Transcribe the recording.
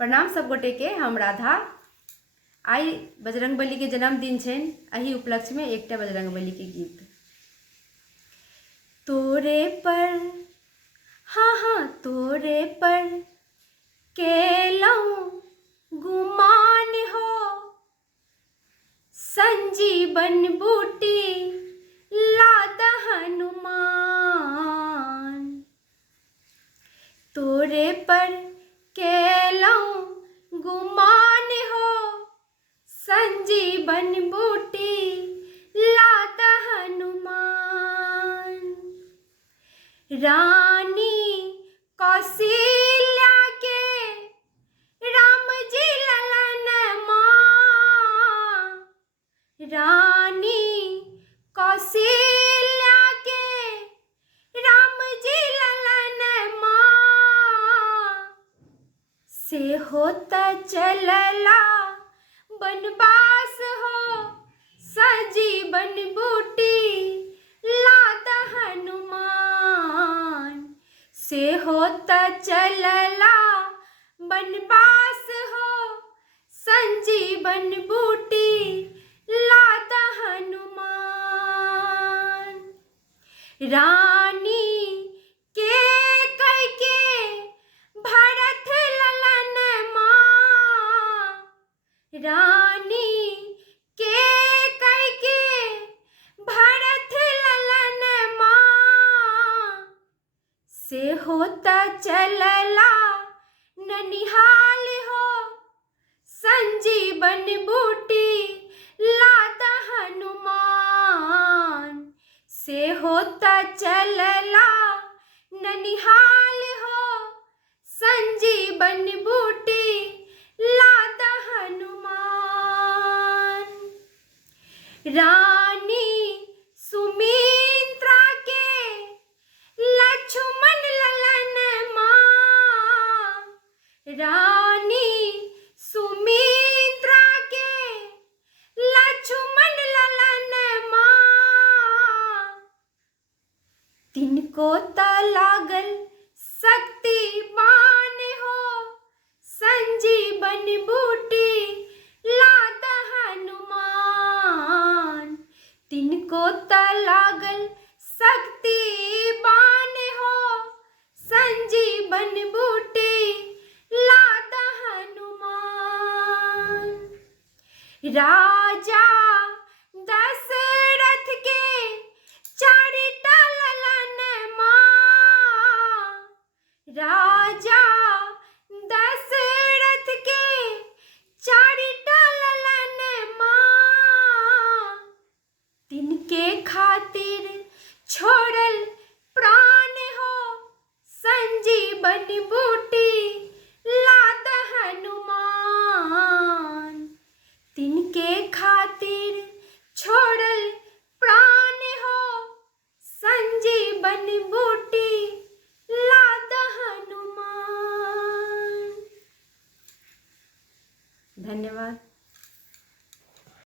प्रणाम सब गोटे के। हम राधा। आई बजरंगबली के जन्मदिन छनि, एही उपलक्ष्य में एकटा बजरंगबली के गीत। तोरे पर, हाँ तोरे पर केलौं गुमान हो, संजीवन बूटी लाद हनुमान। तोरे पर केलौं गुमान हो, संजीवन बूटी लाद हनुमान। रानी कौशल्या के राम जी ललन माँ, रानी कौशल्या के राम जी ललन माँ। से होता चलला बनवास हो, संजीवन बूटी लाद हनुमान। से होता चलला बनवास हो, संजीवन बूटी लाद हनुमान। रानी के कई के भरत ललन माँ, रानी के कई के भरत ललन माँ। से होता चलला ननिहाल हो, संजीवन बूटी लाद हनुमान। से होता चलला ननिहाल हो, संजीवन बूटी लाद हनुमान। रानी सुमित्रा के लक्ष्मण ललन माँ, रानी सुमित्रा के लक्ष्मण ललन माँ। तिनको त लागल शक्तिमान हो, संजीवन बूटी लाद हनुमान। तिनको त लागल शक्तिमान हो, संजीवन बूटी लाद हनुमान। राजा दशरथ के चारिटा ललन माँ, राजा दशरथ के चारिटा ललन माँ। तिनके खातिर छोड़